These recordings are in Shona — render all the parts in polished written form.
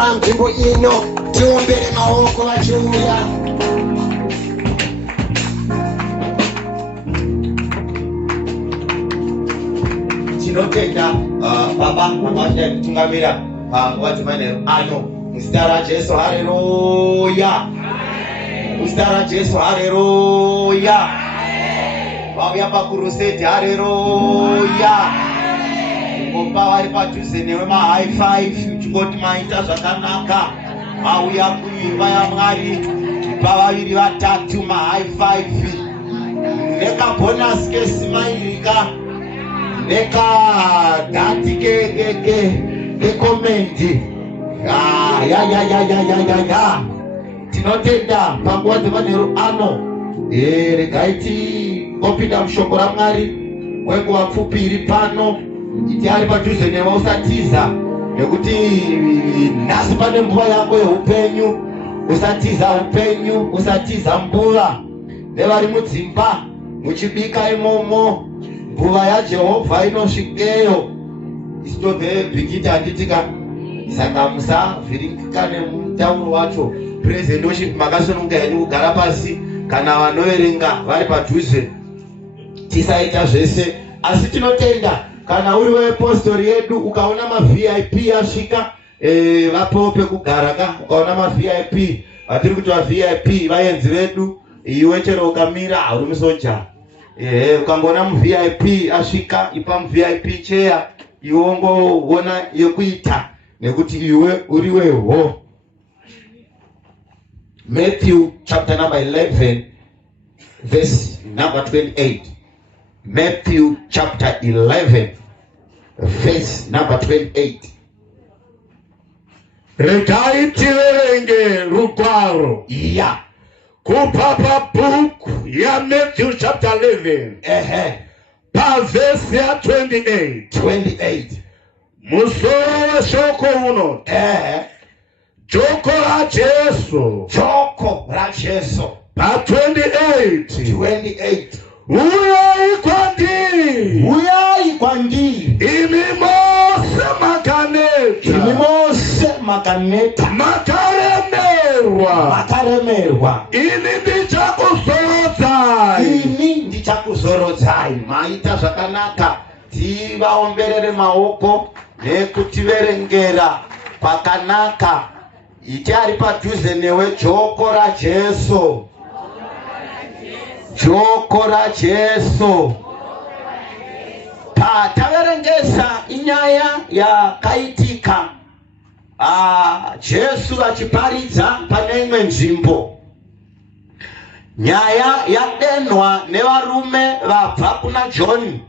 kuzara nzvimbo ino. Tiombere maoko vachiuya. Tinotenda baba vakawanda kutungamira panguva dzemanheru ano muzita raJesu. Haleluya, muzita raJesu. Haleluya, vauya pakuruseti. Haleluya, ngopa vari padhuze newe mahigh five uchingoti maita zvakanaka, mauya kuimba yaMwari pa vaviri vatatu mahigh five nekabhonasi kesimairika nekadhati kekomendi. Ya tinotenda panguva dzemanheru ano. Regai opinda mushoko raMwari kwenguva pfupi iri pano, iti ari padhuze newe usatiza, nekuti nhasi pane nguva yako yeupenyu. Usatiza upenyu, usatiza mbuva nevari mudzimba muchibika imomo. Nguva yaJehovha inosvikeyo. Isitobve bhikita handitika saka musavhiringika nemutauro wacho. Praise and worship makasununga henyu kugara pasi kana vanoverenga vari padhuze. Tisaita zvese, asi tinotenda kana uri wepostori yedu ukaona maVIP asvika, vapewo pekugara ka. Ukaona maVIP, vatiri kuti vaVIP vaenzi vedu, iwe chero ukamira hauri musoja. Ukangona muVIP asvika, ipa muVIP chair, iwe ungoona yekuita nekuti iwe uri weho. Matthew chapter number 11 verse number 28. Matthew chapter 11 verse number 28. Regai tiverenge rugwaro. Yeah. Kupapa book ya Matthew chapter 11. Pa verse ya 28. Musoro shoko uno. Joko la Jesu. Joko la Jesu. Pa 28. Uyai kwandi. Imi Mose makaneta. Makaremerwa. Ini ndichakuzorodzai. Maita zvakanaka. Tivaomberere maoko nekutiverengera pakanaka. Iti ari padhuze newe joko raJesu. Joko raJesu. Taverengesa inyaya yakaitika. Jesu achiparidza pane imwe nzvimbo. Nyaya yadenwa nevarume vabva kuna John.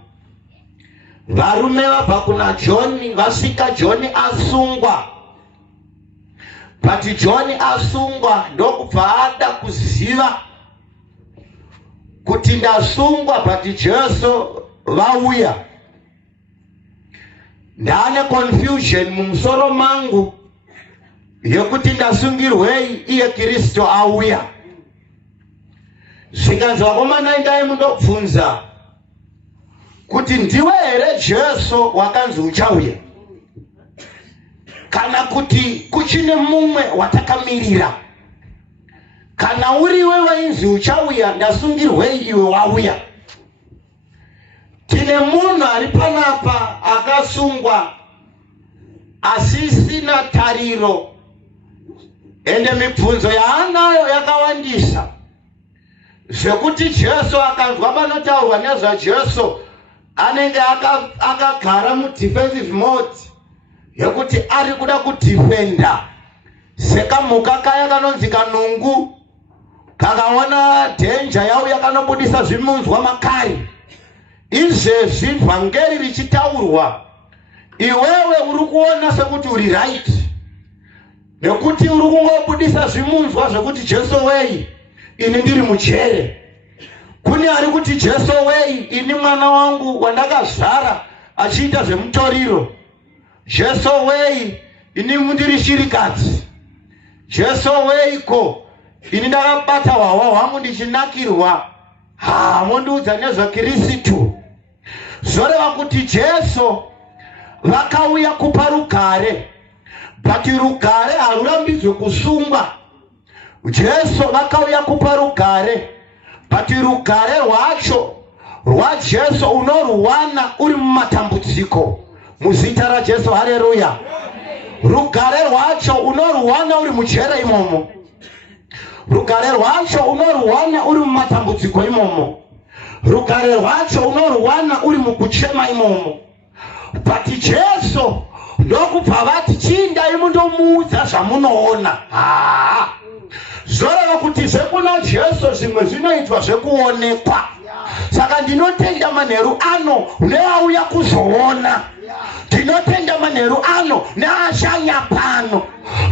Varume vabva kuna John vasvika, John asungwa. Pati John asungwa ndokubva ada kuziva kuti ndasungwa, pati Jesu vauya. Ndane confusion mumusoro mangu yekuti ndasungirwei iye Kristo auya. Zvikanzi vakomana endai mundobvunza kuti ndiwe here Jesu wakanzi uchauya, kana kuti kuchine mumwe watakamirira. Kana uriwe wainzi uchauya, ndasungirwei iwe wauya. Tine munhu ari panapa akasungwa asisina tariro, ende mibvunzo yaanayo yakawandisa, zvekuti Jesu akanzwa panotaurwa nezvaJesu anenge akagara mudefensive mode yekuti ari kuda kudifenda. Sekamuka kaya kanonzi kanungu kakaona danger yauya kanobudisa zvimunzwa makari. Izvezvi vhangeri richitaurwa, iwewe uri kuona sekuti uri right, nekuti uri kungobudisa zvimunzwa zvekuti Jesu wei ini ndiri mujere. Kune ari kuti Jesu wei ini mwana wangu wandakazvara achiita zvemutoriro. Jesu wei ini ndiri shirikadzi. Jesu weiko ini ndakabata hwawa hwangu ndichinakirwa. Mondiudza nezvaKristu. Zvoreva kuti Jesu vakauya kupa rugare. pati rugare harurambidzwe kusungwa. Jesu vakauya kupa rugare, pati rugare rwacho rwaJesu unoruwana uri mumatambudziko muzita raJesu. Haleluya. Rugare rwacho unoruwana uri mujere imomo, rugare rwacho unoruwana uri mumatambudziko imomo, rugare rwacho unoruwana uri mukuchema imomo. Pati Jesu ndokubva vati chindai mundomuudza zvamunoona. Zoreva kuti zvekuna Jesu zvimwe zvinoitwa zvekuonekwa. Saka ndinotenda manheru ano neauya kuzoona. Ndinotenda manheru ano neashanya pano.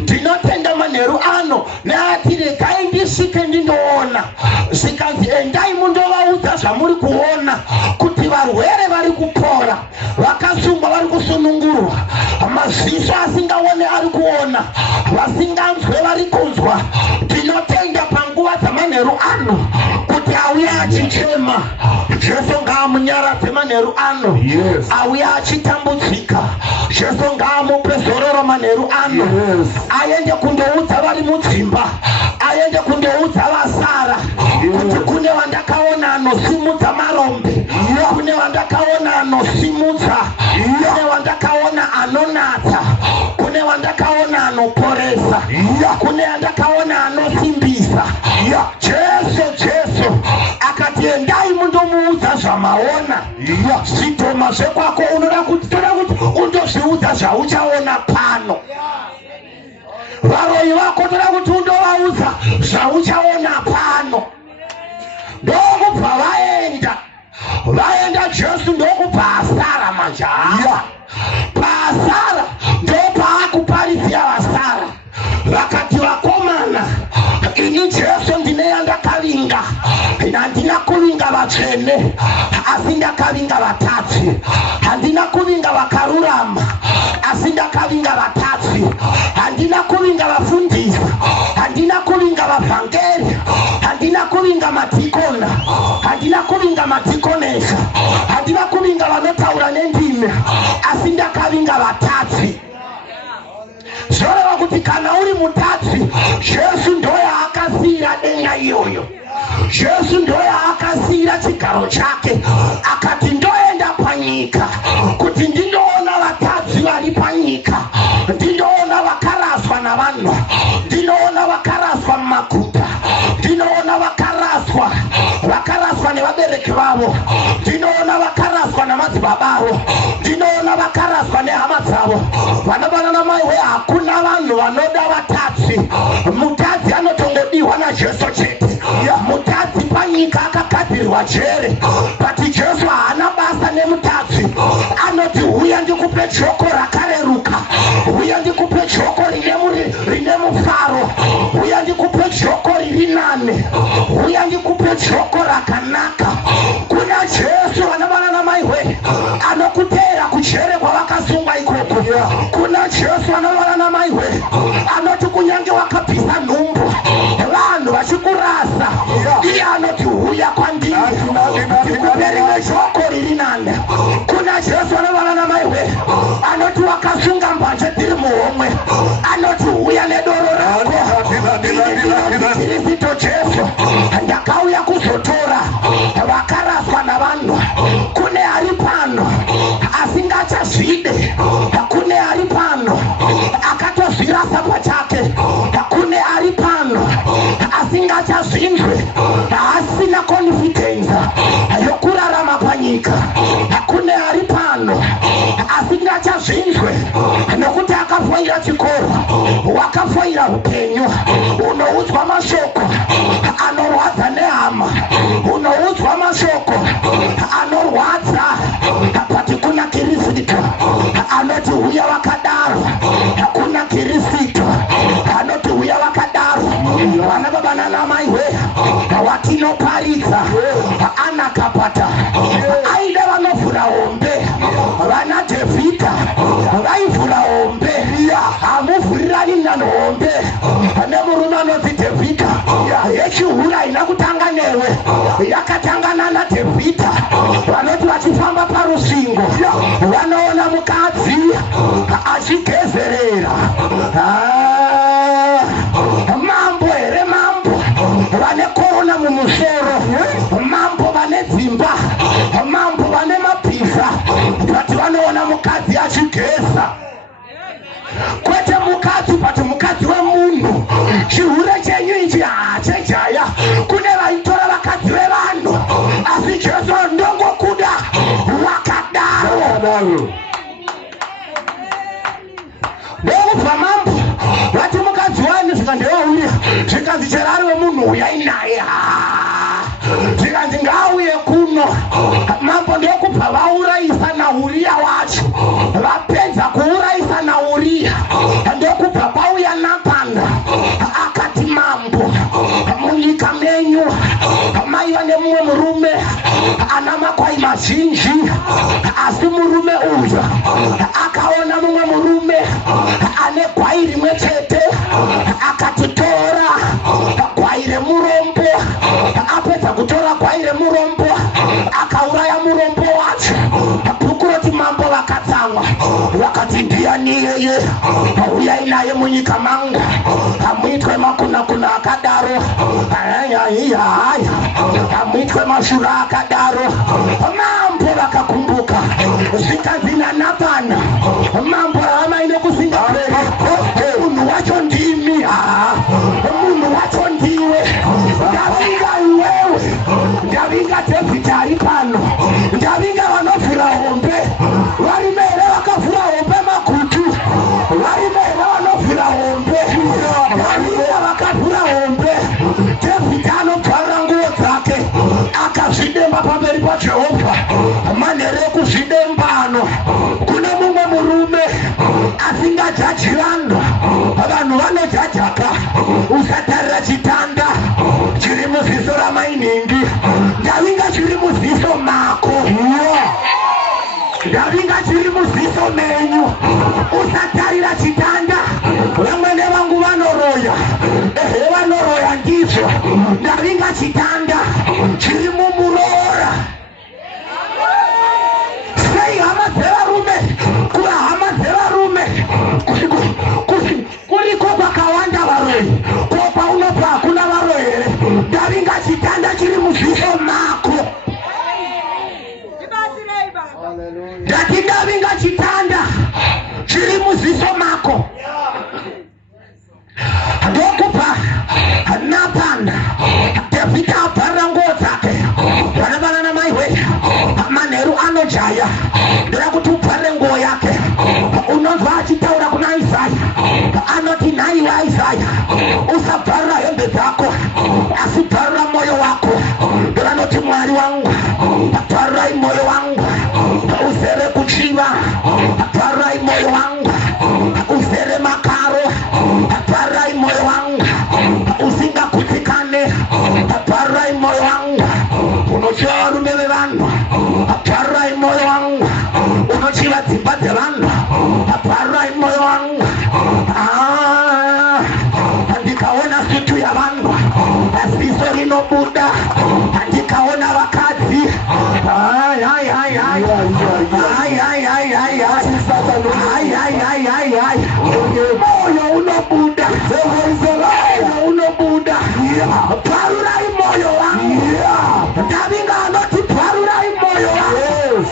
Ndinotenda manheru ano neati regai ndisvike ndinoona. Zvikanzi endai mundovaudza zvamuri kuona, kuti varwere vari kupora, vakasungwa vari kusunungurwa, maziso asingaone ari kuona, vasinganzwe vari kunzwa. Ndinotenda panguva dzamanheru ano kuti auya achichema. Jesu ngaamunyaradze manheru ano. Auya achitambudzika. Jesu ngaamupe zororo manheru ano. Aende kundoudza vari mudzimba, aende kundoudza vasara kuti kune wandakaona anosimudza marombe, kune wandakaona anosimudza, kune wandakaona anonatsa, kune wandakaona anoporesa, kune wandakaona anosimbisa. Jesu akati endai mundomuudza zvamaona. Zvitoma zvekwako unoda kuti undozviudza zvauchaona pano. Varoyi vako toda kuti undovaudza zvauchaona pano. Ndokubva vaenda Jesu ndokubva asara majaha. Paasara ndopaakuparisia vasara. Vakati vakomana, ini Jesu ndine yandakavinga. Handina kuvinga vatsvene, asi ndakavinga vatatsi. Handina kuvinga vakarurama, asi ndakavinga vatatsi. Handina kuvinga vafundisi, handina kuvinga vavhangeri, handina kuvinga madhikona, handina kuvinga madhikonesa, handina kuvinga vanotaura nendimi, asi ndakavinga vatatsi. Zvoreva kuti kana uri mutatsi, Jesu ndoya akasiyira denga iyoyo. Jesu ndoya akasiyira chigaro chake, akati ndoenda panyika kuti ndinoona vatatsi vari panyika, ndinoona vakaraswa navanhu, ndinoona vakaraswa mumaguta, ndinoona vakaraswa nevabereki vavo, ndinoona vakaraswa namadzibaba avo, ndinoona vakaraswa nehama dzavo. Vanabanana namai we, hakuna vanhu vanoda vatatsi. Mutadzi anotongodiwa naJesu chete. Mutadzi panyika akagadzirirwa jere, but Jesu haana basa nemutadzi. Anoti uya ndikupe joko rakareruka, uya ndikupe joko rine mufaro, uya ndikupe joko riri nane, uya ndikupe joko rakanaka. Kuna Jesu vanabanana namai we anokutera kujere kwavakasungwa ikoko. Kuna Jesu vanabanana namai we anoti kunyange wakabvisa nhumbu vanhu vachikurasa, iye anoti uya kwandiri ndikupe rimwe joko riri nane. Kuna Jesu vanabanana namai we anoti wakasunga mbanje dziri muhomwe, anoti uya nedoro rako. Kristo Jesu ndakauya kuzotora vakaraswa navanhu. Kune ari pano asingachazvide, kune ari pano akatozvirasa pachake, kune ari pano asingachazvinzwe, asina confidence yokurarama panyika. Kune ari pano asingachazvinzwe nokuti akafoira chikoro, wakafoira upenyu. Unoudzwa mashoko anorwadza nehama, unoudzwa mashoko anorwadza, pati kuna Kristo anoti uya wakadaro, kuna Kristo anoti uya wakadaro. Vana baba nana mai we watinoparidza anakapata aida vanovhura hombe. Vana Devhidha vaivhura hombe, hamuvhurirani nanhombe nemurume anonzi Devhidha. Yechihura ina kutanga newe, yakatangana naDevhidha vanoti vachifamba parusingo vanoona mukadzi achigezerera. Mambo here, mambo vane korona mumusoro, mambo vane dzimba, mambo vane mabhiza, vati vanoona mukadzi achigeza. Kwete mukadzi pati mukadzi wemunhu. Chihure chenyu ichi chejaya. Kune vaitora vakadzi vevanhu, asi Jesu ndongokuda wakadaro. Ndokubva mambo vati mukadzi wani zvikandeuya zvikanzi chero ari wemunhu uyai naye, zvikanzi ngaauye kuno. Mambo ndokubva vaurayisa naUria wacho. Vapedza kuurayisa naUria ndokubva pauya Natani akati, mambo, munyika menyu maiva nemumwe murume ana makwai mazhinji, asi murume uyu akaona mumwe murume ane gwai rimwe chete, akatitora gwai remurombo. Apedza kutora gwai remurombo akauraya murombo wacho. Bhuku roti mambo vakatsamwa, vakati ndiani iyeye, uyai naye munyika mangu, hamuitwe makunakuna akadaro, hamuitwe mashura akadaro. Mambo vakakumbuka zvikanzi naNatani, mambo hamaine kusingaperi, munhu wacho ndimi, munhu wacho ndiwe. Ndavinga iwewe, ndavinga David ari pano, ndavinga vanovhura hombe. Vari mere vakavhura hombe magutu, vari mere vanovhura hombe, ndavinga vakavhura hombe. David anobvarira nguo dzake akazvidemba pamberi paJehovha. Manhere ekuzvidemba ano, kune mumwe murume asingajaji vanhu. Vanhu vanojajaka. Usatarira chitanda chiri muziso ramainingi, ndavinga chiri muziso mako, ndavinga chiri muziso menyu. Usatarira chitanda. Vamwene vangu vanoroya, vanoroya ndizvo. Ndavinga chitanda chiri mumuroora. Sei hama dzevarume, kuva hama dzevarume kuriko kwakawanda varoyi, ko paunopa hakuna varoyi here. Ndavinga chitanda chiri muziso mako. Ndati ndavinga chitanda chiri muziso mako. Ndokubva Natani, David abvarira nguo dzake. Vana namai we, manheru anojaya. Ndoda kuti ubvarire nguo yake. Unonzwa achitaura kuna Isaya, anoti nhaiwe Isaya, usabvarira hembe dzako, asi bvarira mwoyo wako. Ndodanoti Mwari wangu, bvarirai mwoyo wangu uzere kuchiva, bvarirai mwoyo wangu uzere makaro, bvarirai mwoyo wangu usingagutsikane, bvarirai mwoyo wangu unochiva varume vevanhu, bvarirai mwoyo wangu unochiva dzimba dzevanhu, bvarirai mwoyo wangu. Ndikaona sutu yavanhu, ziso rinobuda. Ndikaona vakadzi, moyo unobuda, moyo unobuda. Bvarurai moyo wangu. Ndavinga anoti bvarurai moyo wangu.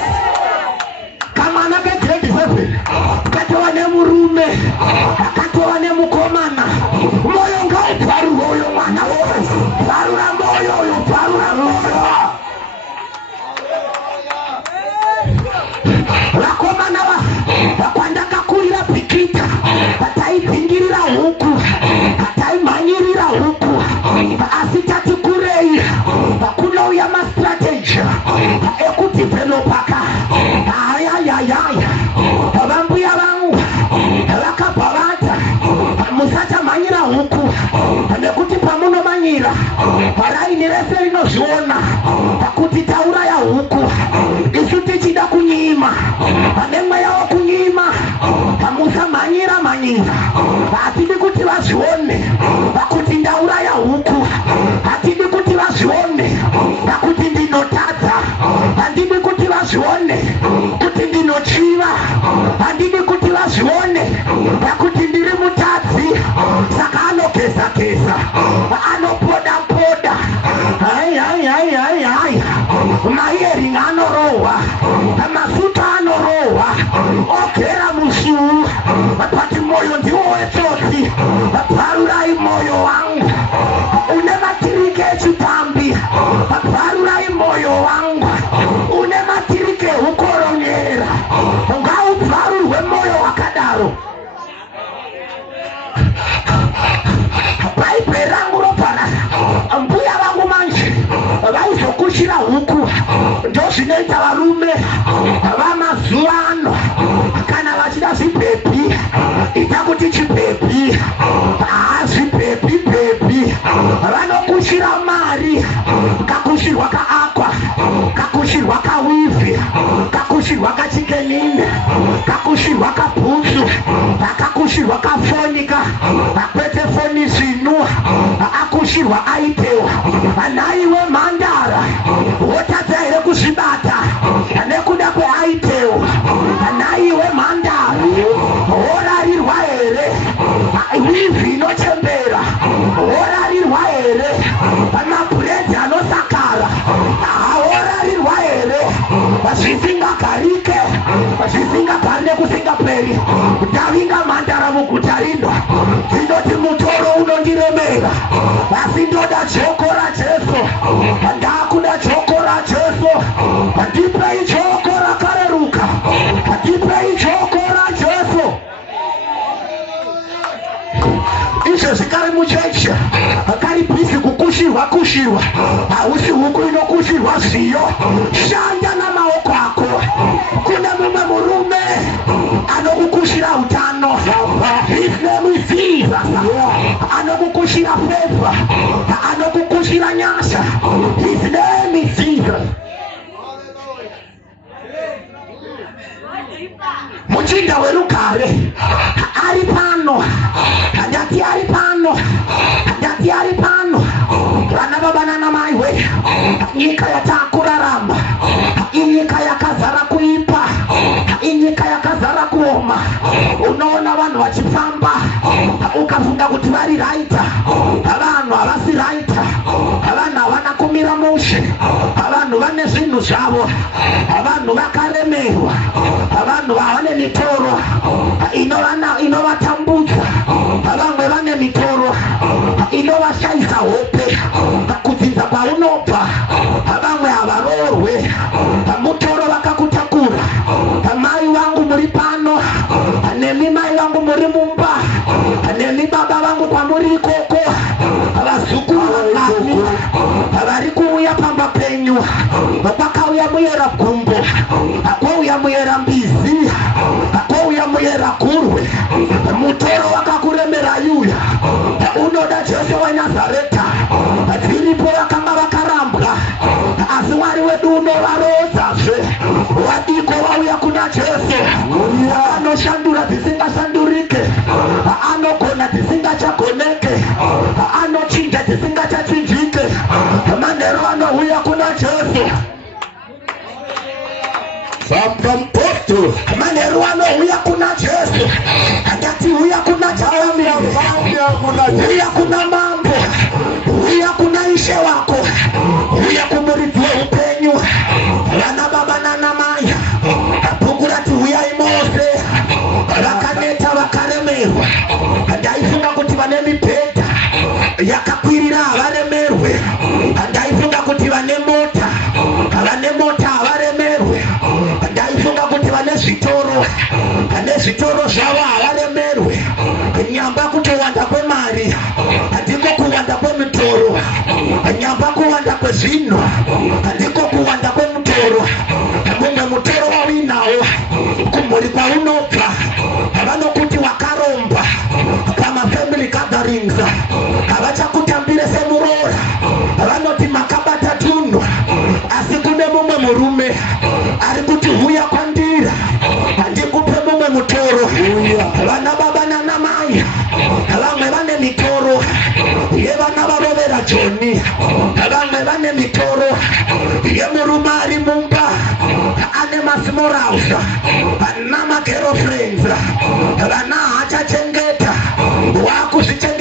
Kamwana ke27 katova nemurume, katova nemukomana. Moyo ngaubvarurwe uyo mwana woyo. Bvarura moyo uyo, bvarura moyo. Vakomana kwandakakurira Bhikita, taibvingirira huku, taimhanyirira huku, asi tati kurei kunouya mastrategy ekudhivhelopaka. Ayayayaya, vambuya vangu vakabva vata musachamhanyira huku, nekuti pamunomanyira raini rese rinozviona kuti tauraya huku. Isu tichida kunyima, pane mweya wokunyima, musamhanyira manyira. Hatidi kuti vazvione kuti ndauraya huku, hatidi kuti vazvione kuti ndinotadza, handidi saka anokesa anopoda maering anorohwa mafuta anorohwa ogera musuu pati moyo ndiwo wetsotsi. Parurai moyo wangu une matirike echipambi, parurai moyo wangu une matirike ukoronyera, ngaubvarurwe moyo wakadaro. Bhaibheri rangu robvara mbuya vangu manje vaizokushira huku, ndozvinoita varume vamazuva ano kana vachida zvibhepi. Ita kuti chibhepi zvibhepi vanokushira mari, kakushirwa kaakwa, kakushirwa kawivhi, kakushirwa kachikenini, kakushirwa kabhutsu, kakushirwa kafonika, kwete foni zvinu, akushirwa aitewa. Naiwe mhandara wotadza here kuzvibata nekuda kweaitewa? Naiwe mhandara worarirwa here? Wivhi inochembera worarirwa here? Mabhuredhi anosakara worarirwa here? Zvisingagarike, zvisingagari nekusingaperi. Ndavinga mhandara muguta rino dzinoti mutoro unondiremera, asi ndoda joko raJesu. Ndakuda joko raJesu. Ndipei joko rakareruka, ndipei joko raJesu. Izvo zvikari muchechi kari bhizi kukushirwa, hausi huku inokushirwa zviyo. Shanda namaoko ako. Kune mumwe murume anokukushira utano, his name is Jesus. Anokukushira favor, anokukushira nyasha, his name is Jesus. Muchinda werugare ari pano, ndati ari pano. Vana baba nana mai we, nyika yatakurarama, inyika yakazara kuipa, inyika yakazara kuoma. Unoona vanhu vachifamba ukafunga kuti vari raita, vanhu havasi raita, vanhu havana kumira mushe, vanhu vane zvinhu zvavo, vanhu vakaremerwa, vanhu vane mitoro inovatambudza, vamwe vane mitoro inovashaisa hope kudzinza kwaunobva, vamwe havarorwe. Mutoro vakakutakura. Mai vangu muri pano, nemi mai vangu muri mumba, nemi baba vangu kwamuri ikoko, vazukuru vangu vari kuuya pamba penyu, pakauya muyera gumbo, kwauya muyera mbizi, kwauya muyera kurwe. Mutoro wakakuremera yuya, unoda Jesu wa Nazareta. Dziripo vakanga vakarambwa, asi Mwari wedu unovarodzazve. Wadiko vauya kuna Jesu, anoshandura dzisingashandurike, anogona dzisingachagoneke, anochinja dzisingachachinjike. Manheru anouya kuna Jesu. Manheru anouya kuna Jesu. Andati uya kuna Jalami, uya kuna mambo, uya kuna ishe wako, uya kumuridhwe upenyu. Vana baba nana mai apungurati uyai mose, vakaneta vakaremerwa. Ndaifunga kuti vane mibhedha yakakwirira havaremerwe. Ndaifunga kuti vane mota havaremerwe. Ndaifunga kuti vane zvitoro zvavo havaremerwe. Nyamba kutowanda kwemari, handiko kuwanda kwemitoro. Nyamba kuwanda kwezvinhu, handiko kuwanda kwemutoro. Mumwe mutoro wauinawo kumhuri kwaunobva, vanokuti wakaromba pamafamily gatherings, havachakutambire semurora, vanoti makabata tunhu. Asi kune mumwe murume ari kuti huya kwandira, handikupe mumwe mutoro. Vana baba nana mai vamwe vane mitoro yevana varovera Joni, vamwe vane mitoro yemurume ari mumba ane masimorausa, vana magirlfriends, vana hachachengeta, wakuzvichengeta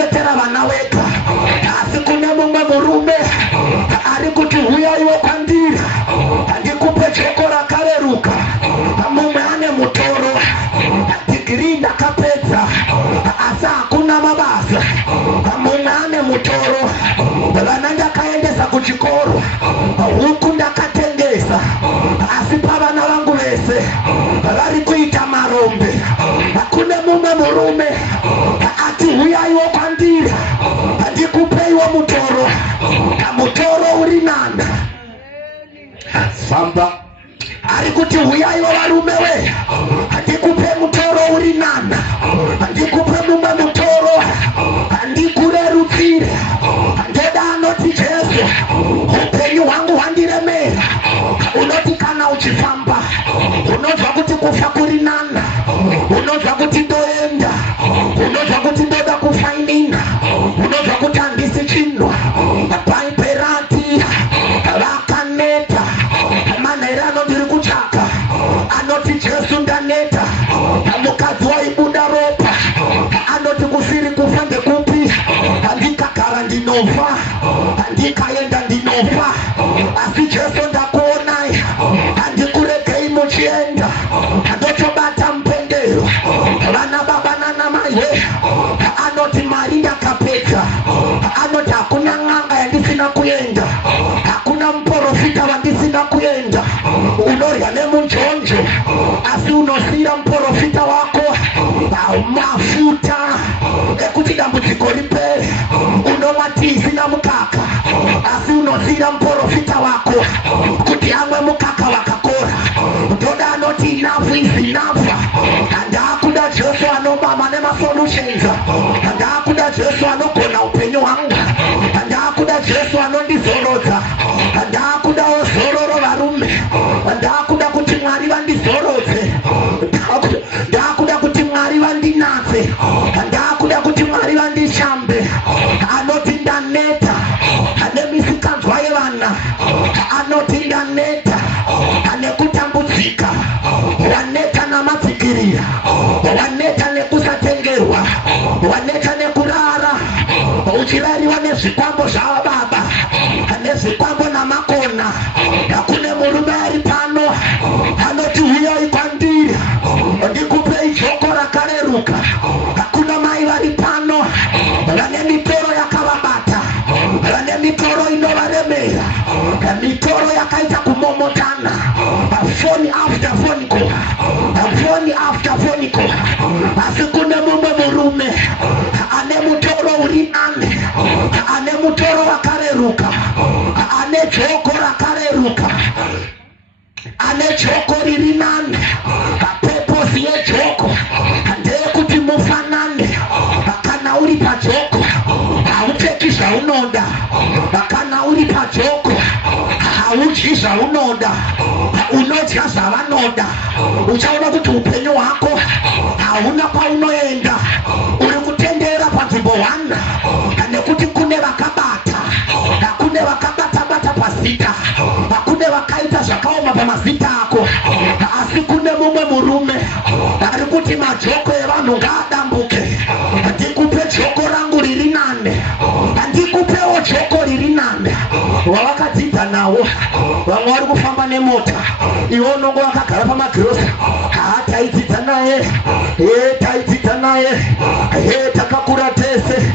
na mabasa munane mutoro vana ndakaendesa kuchikoro huku ndakatengesa asi pavana vangu vese vari kuita marombe. Kune mumwe murume ati huyaiwo kwandiri ndikupeiwo mutoro, mutoro uri nanda famba ari kuti huyaiwo varume we ndikupe mutoro uri nanda, ndikupe mumwe mutoro ndikurerutsire. Ndoda anoti Jesu upenyu hwangu hwandiremera. Unoti kana uchifamba unozwa kuti kufa kuri nanda, unozwa kuti ndoenda, unozwa kuti ndoda kufainina, unozwa kuti handisi chinhu. Paiperati vakaneta manhere anondiri kutsvaka, anoti Jesu ndaneta. Mukadzi waibuda ropa anoti kusiri kufa ndekupi, handikagara ndinofa, handikaenda ndinofa. Asi Jesu ndakuonai, handikuregei muchienda, handotobata mupendero. Vana baba nana mai we anoti mari ndakapedza, anoti hakuna n'anga yandisina kuenda, hakuna muprofita wandisina kuenda. Unorya nemunjonjo asi unosira muprofita wako mafuta ekuti dambudziko ripere. Unomwa tizi na mukaka asi unosira muprofita wako kuti amwe mukaka wakakora. Ndoda anoti enough is enough. Ndakuda Jesu anobama nemasolutions, ndakuda Jesu anogona upenyu hwangu, ndakuda Jesu anondizorodza, ndakuda ozororo varume, ndakuda kuti Mwari vandizorodze, ndakuda kuti Mwari vandinatse, ndakuda kuti Mwari vandishambe. Anoti ndaneta anemisikadzwa yevana, anoti ndaneta anekutambudzika, waneta namadzikirira, waneta nekusatengerwa, waneta nekurara uchirariwa nezvikwambo zvava baba, nezvikwambo namakona. Kune murume ari pano anoti huyai kwandiri ndikupei joko rakareruka. Kuna mai vari pano vane mitoro yakavabata, vane mitoro inovaremera, mitoro yakaita kumomotana, foni after phone call, foni after phone call. Asi kune mumwe murume ane mutoro uri nane, ane mutoro wakareruka, ane joko rakareruka, ane joko riri nane. Purpose yejoko ndeyekuti mufanane. Kana uri pajoko haupfeki zvaunoda, kana uri pajoko haudyi zvaunoda, unodya zvavanoda. Uchaona kuti upenyu hwako hauna paunoenda, uri kutendera panzvimbo 1 nekuti kune vakabata, kune vakabata pazita, kune vakaita zvakaoma pamazita ako. Asi kune mumwe murume ari kuti majoko evanhu ngaadambuke. Ndikupe joko rangu riri nane, ndikupewo joko riri nane. Wavakadzidza nawo vamwe vari kufamba nemota, iwe unongo vakagara pamagirosa. Taidzidza naye, taidzidza naye, takakura tese,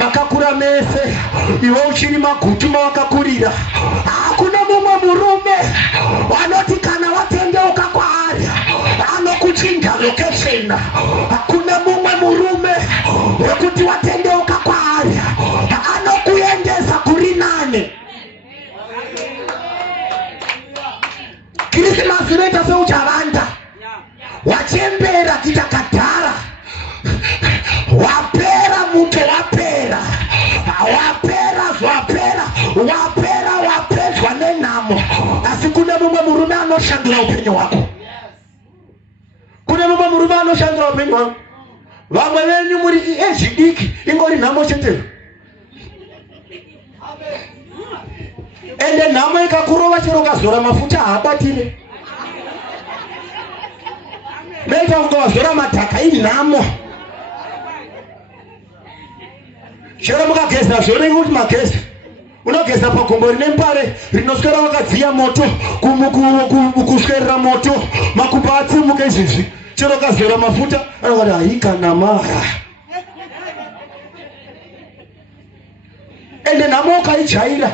makakura mese, iwe uchiri magutu mawakakurira. Hakuna mumwe murume wanoti kana watendeuka kwaari anokuchinja location. Hakuna mumwe murume wekuti watendeuka kwaari anokuendesa kuri nane. Krismasi inoita seuchavanda, wachembera titakadhara, wapera muto, wapera zvapera, wapedzwa nenhamo. Asi kune mumwe murume anoshandura upenyu hwako, kune mumwe murume anoshandura upenyu hwako. Vamwe venyu muri ezvidiki ingori nhamo chetero, ende nhamo ikakurova chero ukazora mafuta haabatire. Meita kunge wazora madhaka inhamo. Chero mukageza zvioneki kuti mageza unogeza pagombo rine mbare rinoswera wakadziya moto, kuswerera moto, makumbo atsimuka izvizvi. Chero ukazora mafuta anokati haikanamara. ende namo ukaijaira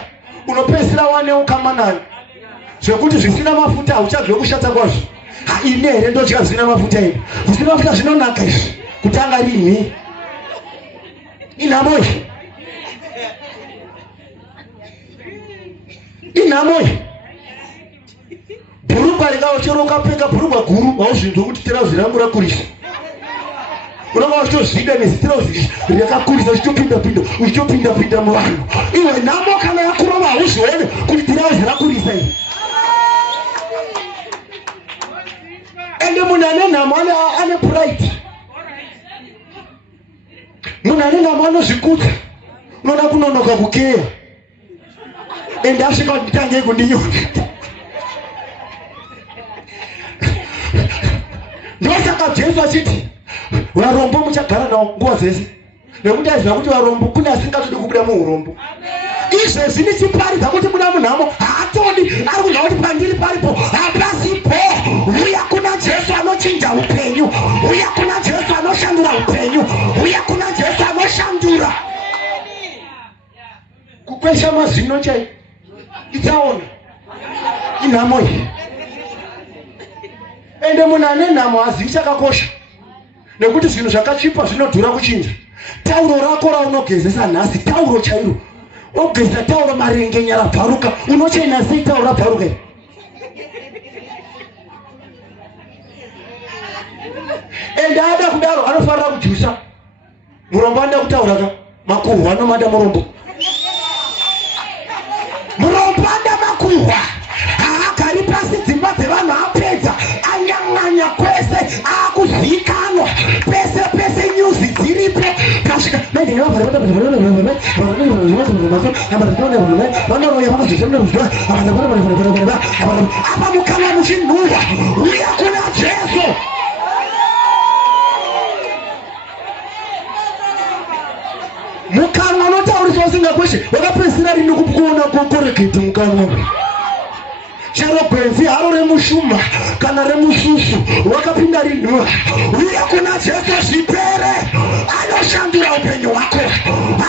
unopedzisira waneuka manani zvekuti zvisina mafuta hauchabve kushata kwazvo. Ine here ndodya zvisina mafuta izvi. Zvisina mafuta zvinonaka izvi kutanga rini. Inhamoi. Inhamoi. Bhurugwa rikawo chero ukapfeka bhurugwa guru hauzvinzwa kuti tirauzi rangu rakurisa. Unonga uchitozvida nezitirauzi rakakurisa uchitopinda muvanhu. Iwe nhamo kana yakurova hauzvione kuti tirauzi rakurisa izvi. Ende munhu ane nhamo ane pride. Munhu ane nhamo anozvikudza. Unoda kunonoka kukeya. Ende asvika kuti nditangei kundinyora. Ndosaka Jesu achiti varombo muchagara navo nguva dzese. Nekuti aiziva kuti varombo kune asingatodi kubuda muurombo. Izvezvi nichiparidza kuti buda munhamo haatodi, ari kudya kuti pandiri paripo hapasipo. Uya kuna Jesu anochinja upenyu. Uya kuna Jesu anoshandura upenyu. Uya kuna Jesu anoshandura. Kukwesha mazino chai itaona inhamo iyi. Ende munhu ane nhamo hazivi chakakosha. Nekuti zvinhu zvakachipa zvinodhura kuchinja. Tauro rako raunogezesa nhasi tauro chairo. Ogeza tauro marenge nyara bvaruka. Unochaina sei tauro rabvaruka iri? Ende ada kudaro anofanira kujusa. Murombo anoda kutaura ka makuhwa anomada murombo. Murombo ada makuhwa. Haagari pasi dzimba dzevanhu apedza. Anyang'anya kwese akuzikanwa. Pese nyuzi dziripo. Kasvika apa mukama muchinhuhwa. Uya kuna Jesu. Mukanwa unotaurisa usingakweshe. Wakapedzisira rini kuona kokoreketi mukanwa. Chero gwenzi haro remushuma kana remususu wakapinda rinhuhwa. Uya kuna Jesu zvipere. Anoshandura upenyu hwako.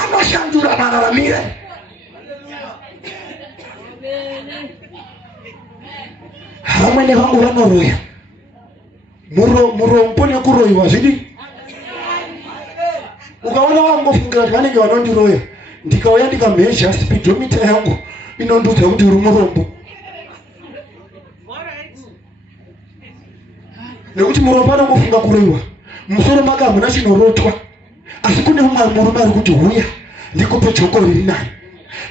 Anoshandura mararamire. Vamwene vangu vanoroya. Murombo nekuroyiwa zvidi. Ukaona wangofungira kuti vanenge vanondiroya, ndikauya ndikamhezha speedometer yangu inondudza kuti uri murombo. Nekuti murombo anongofunga kuroyiwa. Musoro make hamuna chinorotwa. Asi kune mumwe murume ari kuti huya ndikupe joko riri nani.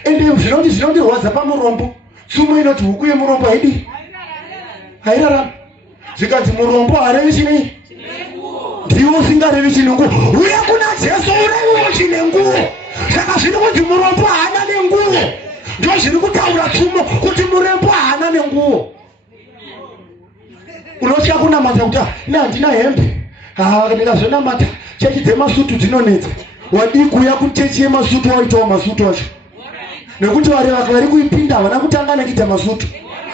Ende zvinondirwadza pamurombo. Tsumo inoti huku yemurombo hairarami. Zvikanzi murombo harevi chinei? Ndiwo usingarevi chinenguo. Uya kuna Jesu ureviwo chinenguo. Saka zviri kuti murombo haana nenguo. Ndo zviri kutaura tsumo kuti murombo haana nenguo. Unotya kunamata kuti ina handina hembe. Ndikazonamata chechi dzemasutu dzinonetsa. Wadi kuuya kuchechi yemasutu waitawo masutu acho. Nekuti vari kuipinda havana kutanga nekuita masutu.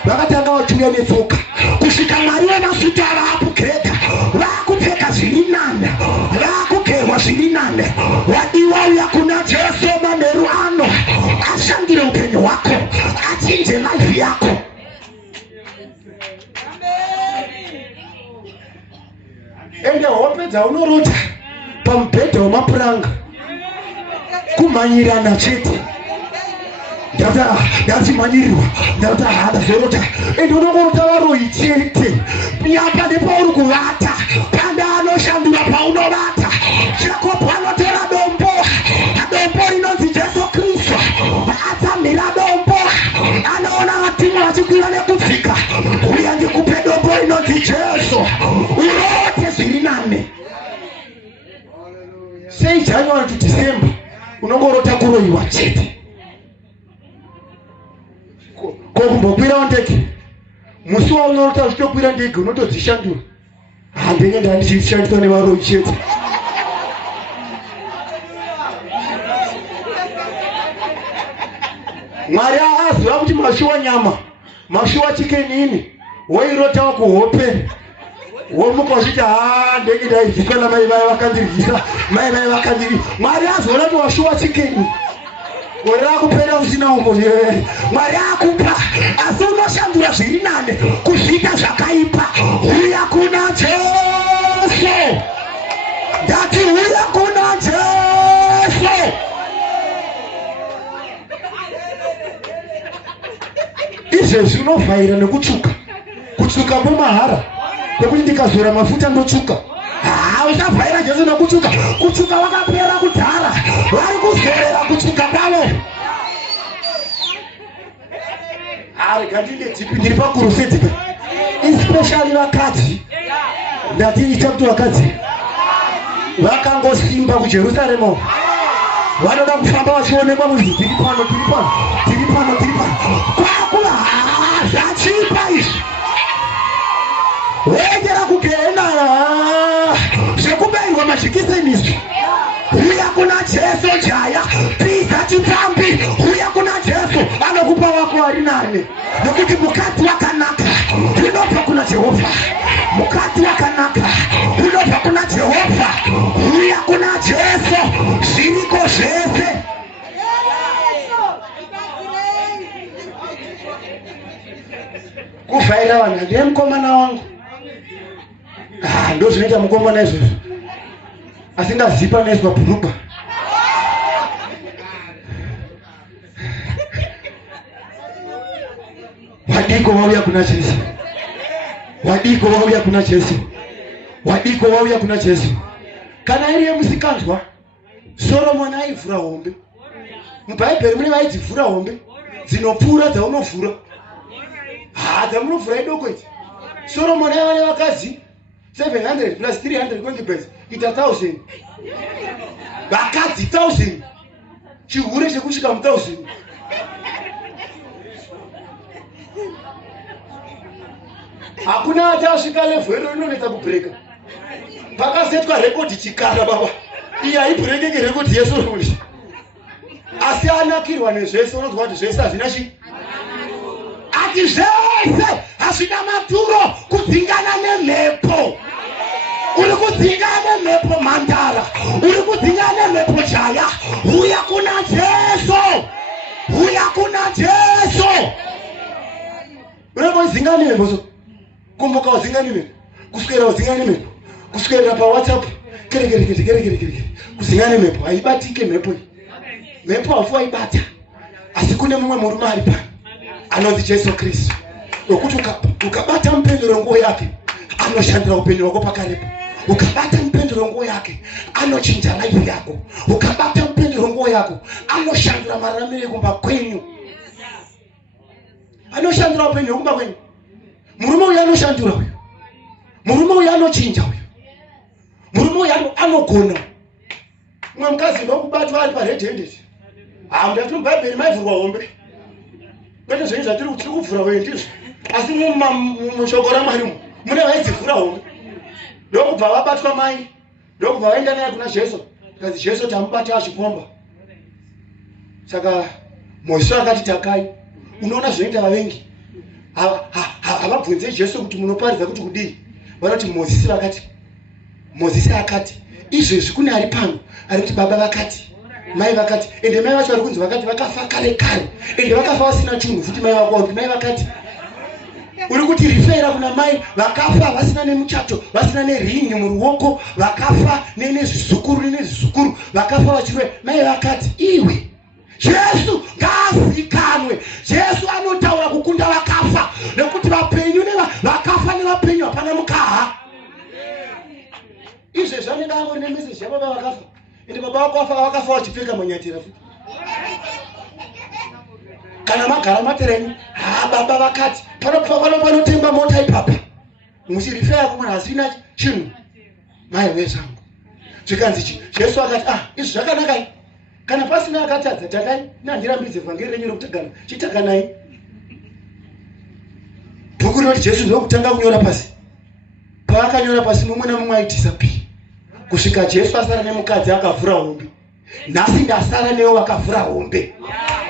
Vakatanga vachiuya netsoka. Kusvika Mwari wemasutu ava apugireka. Vakupfeka zviri nane. Vakugerwa zviri nane. Wadiwa uya kuna Jesu manheru ano. Ashandire upenyu hwako. Achinje life yako. Ende hope dzaunorota pamubhedha wemapuranga kumhanyirana chete. Ndatimhanyirirwa ndauti ndazorota. Ende unongorota varoyi chete. Nyapa nepauri kuvata panda anoshandura paunovata. Jakobo anotora dombo. Dombo rinonzi Jesu Kristu. Atsamhira dombo. Anaona vatumwa vachikwira nekudzika. Uya ndikupe dombo rinonzi Jesu. Urote zviri nane. Sei January to December unongorota kuroyiwa chete. Kokumbokwira ndege. Musi waunorota uchitokwira ndege unotodzishandura. Handenge ndandichishandiswa nevaroyi chete. Mwari aziva kuti mashuwa nyama, mashuwa chikenini, woirotawo kuhope. Womuka uchiti ndenge ndaidzidziswa namai vai vakandirwisa, mai vai vakandirwisa. Mwari aziona kuti washuwa chikeni. gore rakupera usina umbo. Mwari akupa asi unoshandura zviri nane kuzviita zvakaipa. Uya kuna Jesu. Ndati uya kuna Jesu. Izvezvi unovhaira nekutsvuka. Kutsvuka kwemahara kwekuti ndikazora mafuta ndotsvuka. Usavhaira Jesu nekutsvuka. Kutsvuka wakapera kudhara. Vari kuzorera kutsvuka kwavo. Ndiri pakuruseti especially vakadzi. Ndatiita kuti vakadzi vakangosimba kuJerusarema. Vanoda kufamba vachionekwa munzi tiri pano. Kwakula zvachipa izvi. Wegera kugenda zvekubairwa majikiseni izvi. Uya kuna Jesu jaya. Pisa chipambi. Uya kuna Jesu. Anokupa wako ari nane. Nekuti mukati wakanaka unobva kuna Jehovha. Mukati wakanaka unobva kuna Jehovha. Uya kuna Jesu. Zviriko zvese. Kuvhaira vanhu ndiye mukomana wangu. Ndo zvinoita mukomana izvozvo. Asingazipa nezva bhurugwa. Wadiko wauya kuna Jesu. Wadiko wauya kuna Jesu. Wadiko wauya kuna Jesu. Kana iriye musikanzwa Solomon aivhura hombe. Mubhaibheri mune vaidzivhura hombe dzinopfuura dzaunovhura. Dzamunovhura idoko idzi. Solomon aiva nevakadzi 700 plus 300 concubines ita 1000. Vakadzi 1000. Chihure chekusvika mu1000. Hakuna atasvika level inonetsa kubreka. Pakasetwa rekodi chikara baba. Iyi haibrekeki rekodi yeSolomon. Asi anakirwa nezvese unonzwa kuti zvese hazvina chi. Ati zvese hazvina maturo kudzingana nemhepo. Uri kudzingana nemhepo mhandara. Uri kudzingana nemhepo jaya. Uya kuna Jesu. Uya kuna Jesu. Unombozingana nemhepo so. Kumbuka uzingana nemhepo. Kuswera uzingana nemhepo. Kuswera pa WhatsApp. Kere. Kuzingana nemhepo haibatike mhepo iyi. Mhepo hafu haibata. Asi kune mumwe murume ari pano. Anonzi Jesu Kristu. Nokuti ukabata mupendero nguo yake anoshandira upenyu hwako pakarepo. Ukabata mupendero nguo yake anochinja life yako. Ukabata mupendero nguo yako anoshandira mararamiro ekumba kwenyu. Anoshandira upenyu hwekumba kwenyu. Murume uyu anoshandira uyu. Murume uyu anochinja uyu. Murume uyu anogona. Mumwe mukadzi ndokubatwa ari pared handed. Ndati mubhaibheri maivhurwa hombe. Kwete zvenyu zvatiri kuvhura wendi ndizvo. Asi mushoko raMwari mune vaidzivhura hombe. Ndokubva vabatwa mai. Ndokubva vaenda naye kuna Jesu. Kazi Jesu tamubata achipomba. Saka Mozisi akati takai. Unoona zvinoita vavengi. Havabvunze Jesu kuti munoparidza kuti kudii. Vanoti Mozisi akati izvezvi kune ari pano ari kuti baba vakati mai vakati ende mai vacho vari kunzi vakati vakafa kare ende vakafa vasina chinhu futi mai vako mai vakati. Uri kuti rifera kuna mai vakafa vasina nemuchato vasina neringi muruoko vakafa nezvizukuru vakafa vachirwe mai vakati iwe. Jesu ngaazikanwe. Jesu anotaura kukunda vakafa nekuti vapenyu vakafa nevapenyu hapana mukaha. Izvezvi vanenge vangori nemeseji yababa vakafa ende baba vako vakafa vachipfeka manyatira futi. Kana magara matereni baba vakati panotemba mota ipapa muchirifeya kumwe hasina chinhu mai wezvangu zvikanzi Jesu akati izvi zvakanakai kana pasina akatadza takai nandirambidze vhangeri renyu rokutagana chitaganai. Bhuku rinoti Jesu ndokutanga kunyora pasi. Paakanyora pasi mumwe namumwe aitisa pi kusvika Jesu asara nemukadzi akavhura hombe. Nhasi ndasara newo vakavhura hombe.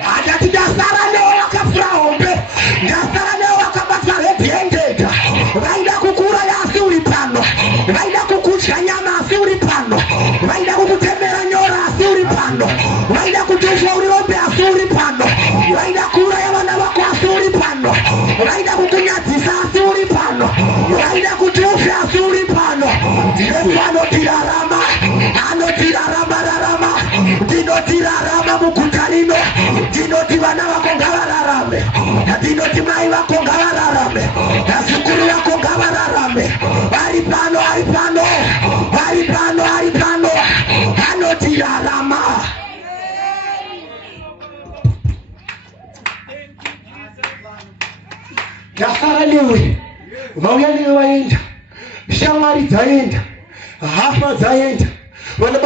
Handati ndasara newo vakavhura hombe. Ndasara newo vakabatwa red handed. Vaida kukuuraya asi uri pano. Vaida kukudya nyama asi uri pano. Vaida kukutemera nyora asi uri pano. Vaida kutofa uri hombe asi kukunyadzisa asi uri pano, waida kuti ufe asi uri pano. Yesu anotirarama, rarama, ndinotirarama muguta rino, ndinoti vana vako ngavararame, ndinoti mai vako ngavararame, nazukuru vako ngavararame, vari pano, anotirarama. Ndasara newe, vauya newe vaenda, shamwari dzaenda, hama dzaenda, vana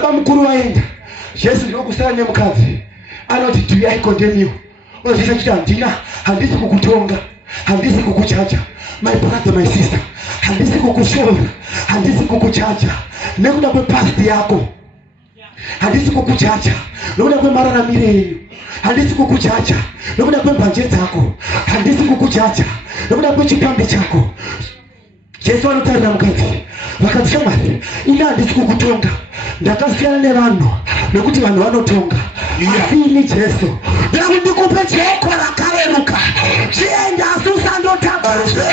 bamukuru vaenda. Jesu ndinokusara nemukadzi anoti do I condemn you? Unozvisa kuti handisi kukutonga, handisi kukuchacha, my brother, my sister, handisi kukushora, handisi kukuchacha nekuda kwepasti yako, handisi kukuchacha nekuda kwemararamiro enyu, handisi kukuchacha nekuda kwembanje dzako, handisi kukuchacha nekuda kwechipambi chako. Jesu anotarira mukadzi, vakadzi shamwari, ini handisi kukutonga, ndakasiyana nevanhu nekuti vanhu vanotonga, asi ini Jesu ndikupe joko rakareruka. Chienda asi usandotadzazve,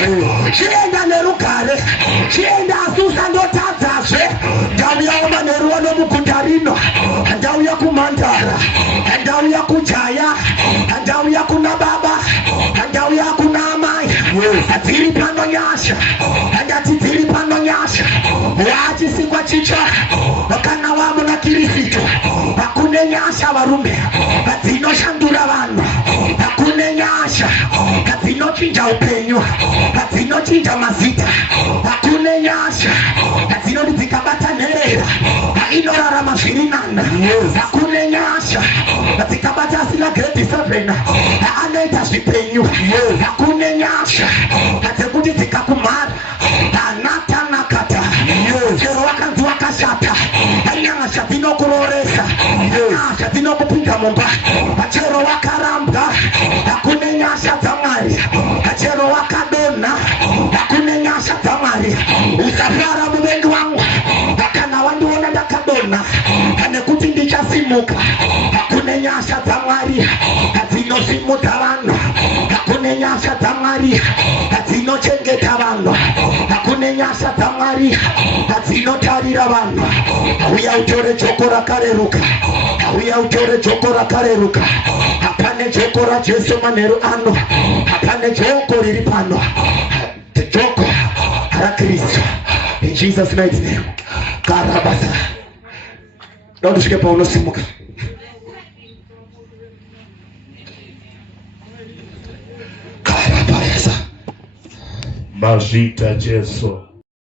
chienda nerugare, chienda asi usandotadzazve. Ndauyaoma neruoko muguta rino, ndauya kumhandara, ndauya kujaya, ndauya kuna baba, ndauya kuna amai, dziri pano nyasha, ndati dziri pano nyasha. Wachisikwa chicha kana wamuna Kristu, hakune nyasha varume dzinoshandura vanhu, hakune nyasha dzinochinja upenyu, dzinochinja mazita, hakune nyasha dzinoti dzikabata nherera inorarama zviri nana, hakune nyasha dzikabata asina grade 7 anoita zvipenyu, hakune nyasha dzekuti dzikakumhara anatanakata. Chero wakanzi wakashata, nyasha dzinokuroresa, nyasha dzinokupinza mumba. Chero wakarambwa, hakune nyasha dzaMwari. Chero wakadonha, hakune nyasha dzaMwari. Usafara muvengi wangu kana wandiona ndakadonha nekuti ndichasimuka. Hakune nyasha dzaMwari dzinosimudza vanhu, hakune nyasha dzaMwari dzinochengeta vanhu, hakune nyasha dzaMwari dzinotarira vanhu. Uya utore joko rakareruka, uya utore joko rakareruka. Hapane joko raJesu manheru ano, hapane joko riri pano, joko raKristu. In Jesus mighty name. Karabasa. Don't forget Paulo simuka. Karabasa. Mazita Jesu.